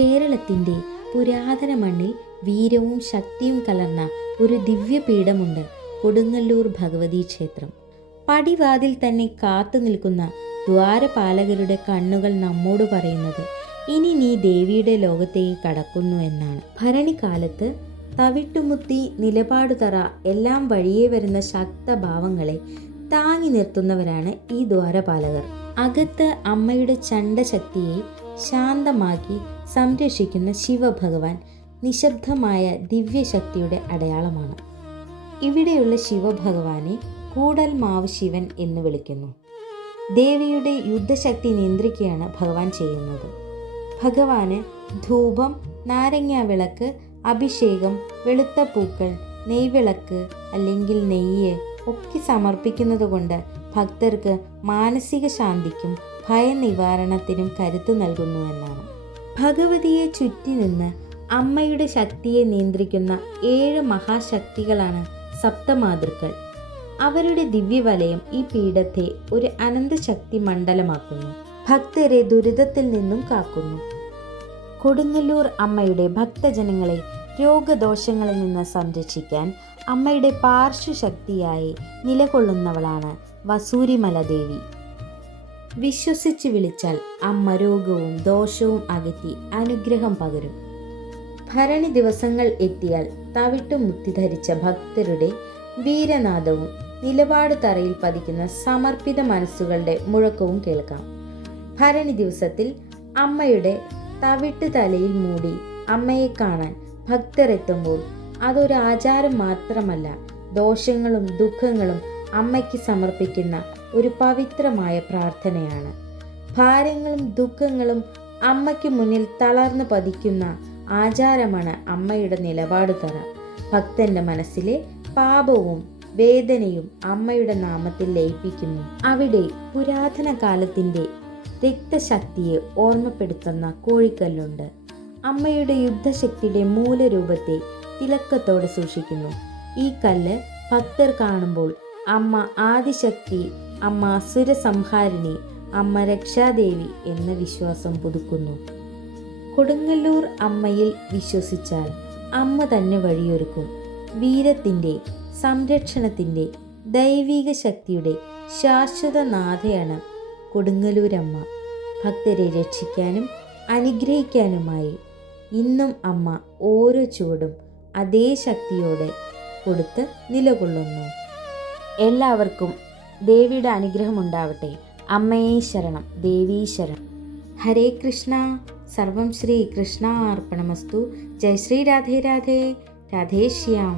കേരളത്തിൻ്റെ പുരാതന മണ്ണിൽ വീരവും ശക്തിയും കലർന്ന ഒരു ദിവ്യപീഠമുണ്ട് കൊടുങ്ങല്ലൂർ ഭഗവതി ക്ഷേത്രം. പടിവാതിൽ തന്നെ കാത്തു നിൽക്കുന്ന ദ്വാരപാലകരുടെ കണ്ണുകൾ നമ്മോട് പറയുന്നത് ഇനി നീ ദേവിയുടെ ലോകത്തേക്ക് കടക്കുന്നു എന്നാണ്. ഭരണിക്കാലത്ത് തവിട്ടുമുത്തി, നിലപാടുതറ എല്ലാം വഴിയേ വരുന്ന ശക്തഭാവങ്ങളെ താങ്ങി നിർത്തുന്നവരാണ് ഈ ദ്വാരപാലകർ. അകത്ത് അമ്മയുടെ ചണ്ഡശക്തിയെ ശാന്തമാക്കി സംരക്ഷിക്കുന്ന ശിവഭഗവാൻ നിശബ്ദമായ ദിവ്യശക്തിയുടെ അടയാളമാണ്. ഇവിടെയുള്ള ശിവഭഗവാനെ കൂടൽമാവ് ശിവൻ എന്ന് വിളിക്കുന്നു. ദേവിയുടെ യുദ്ധശക്തി നിയന്ത്രിക്കുകയാണ് ഭഗവാൻ ചെയ്യുന്നത്. ഭഗവാന് ധൂപം, നാരങ്ങാ വിളക്ക്, അഭിഷേകം, വെളുത്ത പൂക്കൾ, നെയ്വിളക്ക് അല്ലെങ്കിൽ നെയ്യ് ഒക്കെ സമർപ്പിക്കുന്നത് കൊണ്ട് ഭക്തർക്ക് മാനസിക ശാന്തിക്കും ഭയനിവാരണത്തിനും കരുത്തു നൽകുന്നു എന്നാണ്. ഭഗവതിയെ ചുറ്റി നിന്ന് അമ്മയുടെ ശക്തിയെ നിയന്ത്രിക്കുന്ന 7 മഹാശക്തികളാണ് സപ്തമാതൃക്കൾ. അവരുടെ ദിവ്യവലയം ഈ പീഠത്തെ ഒരു അനന്തശക്തി മണ്ഡലമാക്കുന്നു, ഭക്തരെ ദുരിതത്തിൽ നിന്നും കാക്കുന്നു. കൊടുങ്ങല്ലൂർ അമ്മയുടെ ഭക്തജനങ്ങളെ രോഗദോഷങ്ങളിൽ നിന്ന് സംരക്ഷിക്കാൻ അമ്മയുടെ പാർശ്വശക്തിയായി നിലകൊള്ളുന്നവളാണ് വസൂരിമല ദേവി. വിശ്വസിച്ച് വിളിച്ചാൽ അമ്മ രോഗവും ദോഷവും അകറ്റി അനുഗ്രഹം പകരും. ഭരണി ദിവസങ്ങൾ എത്തിയാൽ തവിട്ടുമുത്തി ധരിച്ച ഭക്തരുടെ വീരനാദവും നിലപാട് തറയിൽ പതിക്കുന്ന സമർപ്പിത മനസ്സുകളുടെ മുഴക്കവും കേൾക്കാം. ഭരണി ദിവസത്തിൽ അമ്മയുടെ തവിട്ട് തലയിൽ മൂടി അമ്മയെ കാണാൻ ഭക്തർ എത്തുമ്പോൾ അതൊരു ആചാരം മാത്രമല്ല, ദോഷങ്ങളും ദുഃഖങ്ങളും അമ്മയ്ക്ക് സമർപ്പിക്കുന്ന ഒരു പവിത്രമായ പ്രാർത്ഥനയാണ്. ഭാരങ്ങളും ദുഃഖങ്ങളും അമ്മയ്ക്ക് മുന്നിൽ തളർന്നു പതിക്കുന്ന ആചാരമാണ് അമ്മയുടെ നിലപാട് തറ. ഭക്തന്റെ മനസ്സിലെ പാപവും വേദനയും അമ്മയുടെ നാമത്തിൽ ലയിപ്പിക്കുന്നു. അവിടെ പുരാതന കാലത്തിൻ്റെ രക്തശക്തിയെ ഓർമ്മപ്പെടുത്തുന്ന കോഴിക്കല്ലുണ്ട്. അമ്മയുടെ യുദ്ധശക്തിയുടെ മൂലരൂപത്തെ തിളക്കത്തോടെ സൂക്ഷിക്കുന്നു. ഈ കല്ല് ഭക്തർ കാണുമ്പോൾ അമ്മ ആദിശക്തി, അമ്മ അസുരസംഹാരിണി, അമ്മ രക്ഷാദേവി എന്ന വിശ്വാസം പുതുക്കുന്നു. കൊടുങ്ങല്ലൂർ അമ്മയിൽ വിശ്വസിച്ചാൽ അമ്മ തന്നെ വഴിയൊരുക്കും. വീരത്തിൻ്റെ, സംരക്ഷണത്തിൻ്റെ, ദൈവിക ശക്തിയുടെ ശാശ്വത നാഥയാണ് കൊടുങ്ങല്ലൂരമ്മ. ഭക്തരെ രക്ഷിക്കാനും അനുഗ്രഹിക്കാനുമായി ഇന്നും അമ്മ ഓരോ ചുവടും അതേ ശക്തിയോടെ കൊടുത്ത് നിലകൊള്ളുന്നു. എല്ലാവർക്കും ദേവിയുടെ അനുഗ്രഹം ഉണ്ടാവട്ടെ. അമ്മയെ ശരണം, ദേവീ ശരണം. ഹരേ കൃഷ്ണ. സർവം ശ്രീ കൃഷ്ണ അർപ്പണമസ്തു. ജയ ശ്രീ രാധേ രാധേ. രാധേശ്യാം.